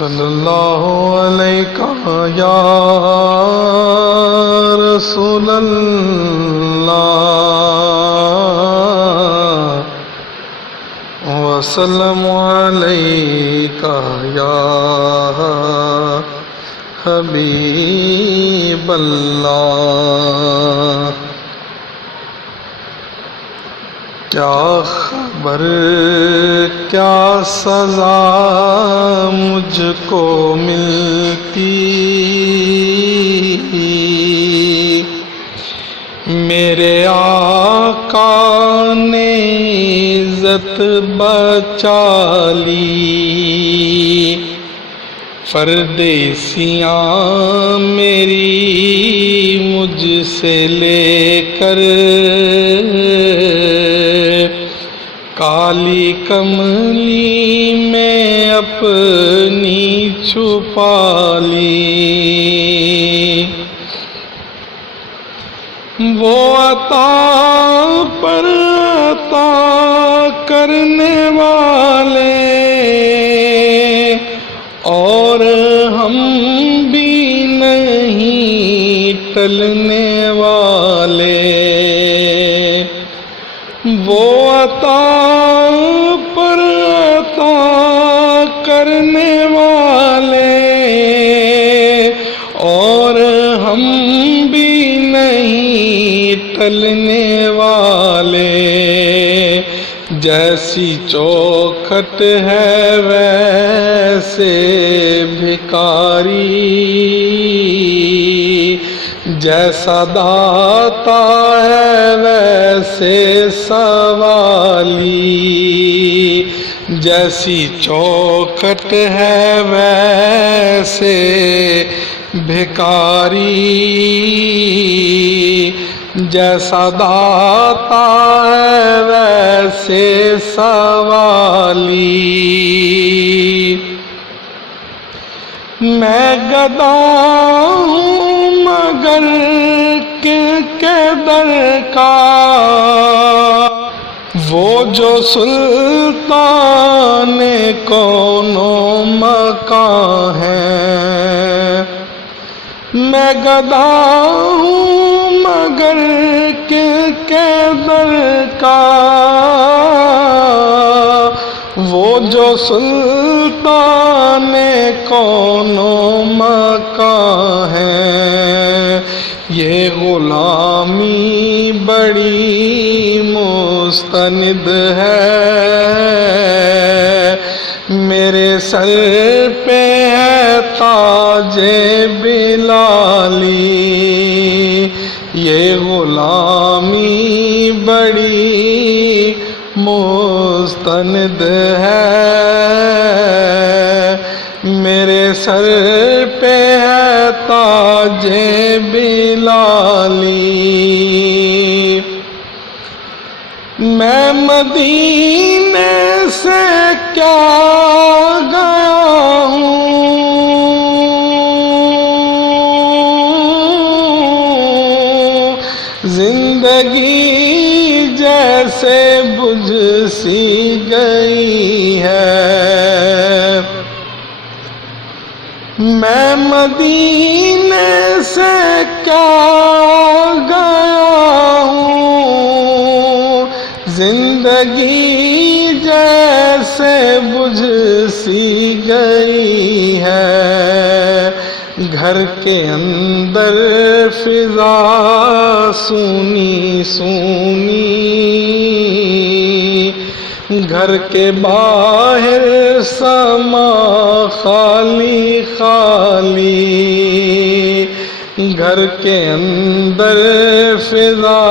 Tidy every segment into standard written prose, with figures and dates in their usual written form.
صلی اللہ علیہ یا رسول اللہ وسلم علیک یا حبیب اللہ۔ کیا خبر کیا سزا مجھ کو ملتی، میرے آقا نے عزت بچا لی، پردیسیاں میری مجھ سے لے کر کالی کملی میں اپنی چھپا لی۔ وہ عطا پر عطا کرنے والے اور ہم بھی نہیں ٹلنے والے، وہ عطا پر عطا کرنے والے اور ہم بھی نہیں ٹلنے والے، جیسی چوکھٹ ہے ویسے بھکاری، جیسا داتا ہے ویسے سوالی، جیسی چوکھٹ ہے ویسے بھکاری، جیسا داتا ہے ویسے سوالی۔ میں گدا ہوں مگر کن کے در کا، وہ جو سلطان کون و مکان ہے، میں گدا ہوں مگر کن کے در کا، وہ جو سلطان کون و مکان ہے، یہ غلامی بڑی مستند ہے، میرے سر پہ ہے تاج بلالی، یہ غلامی بڑی مستند ہے، میرے سر پہ ہے تاج بلالی۔ میں مدینے سے کیا گیا ہوں، زندگی جیسے بجھ سی گئی ہے، میں مدینے سے کیا گیا ہوں، زندگی جیسے بجھ سی گئی ہے، گھر کے اندر فضا سونی سونی، گھر کے باہر سما خالی خالی، گھر کے اندر فضا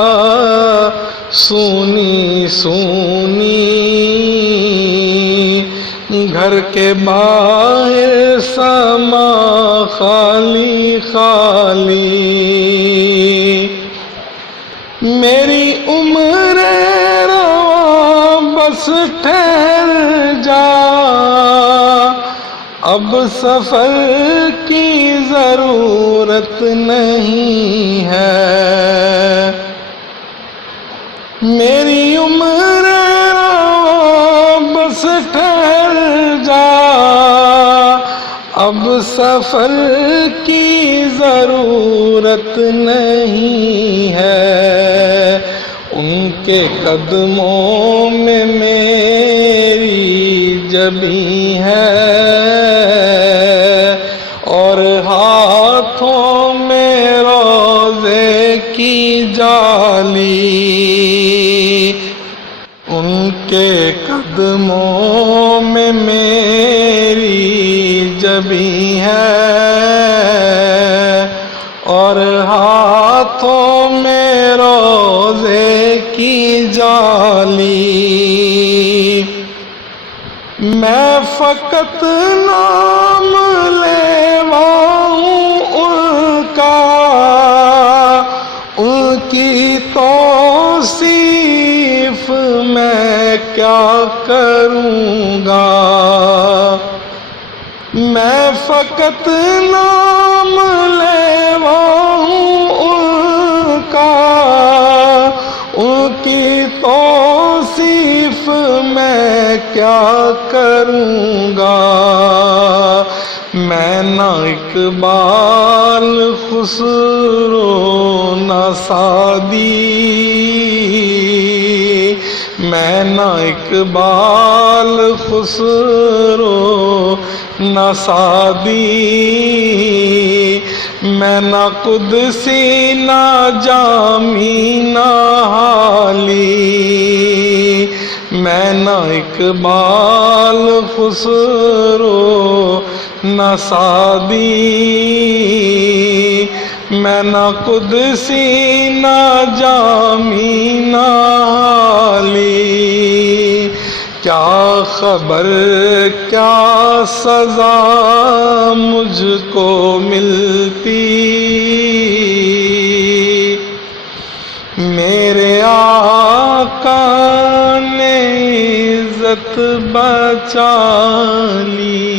سونی سونی، گھر کے باہر سما خالی خالی، میری عمر بس ٹھہر جا، اب سفر کی ضرورت نہیں ہے، میری عمر بس ٹھہر جا، سفر کی ضرورت نہیں ہے، ان کے قدموں میں میری جبیں ہے، اور ہاتھوں میں روضے کی جالی، ان کے قدموں میں میری جبیں ہے، اور ہاتھوں میں روضے کی جالی۔ میں فقط نام لیوا ہوں ان کا، ان کی توصیف میں کیا کروں گا، میں فقط نام لیوا ہوں ان کا، ان کی توصیف میں کیا کروں گا۔ میں نہ اقبال خسرو نہ سعدی، میں نہ اقبال خسرو نہ سعدی، میں نہ قدسی نہ جامی نہ حالی، میں نہ اقبال خسرو نہ سعدی، میں نہ قدسی نہ جامی نہ حالی۔ کیا خبر کیا سزا مجھ کو ملتی، میرے آقا نے عزت بچا لی۔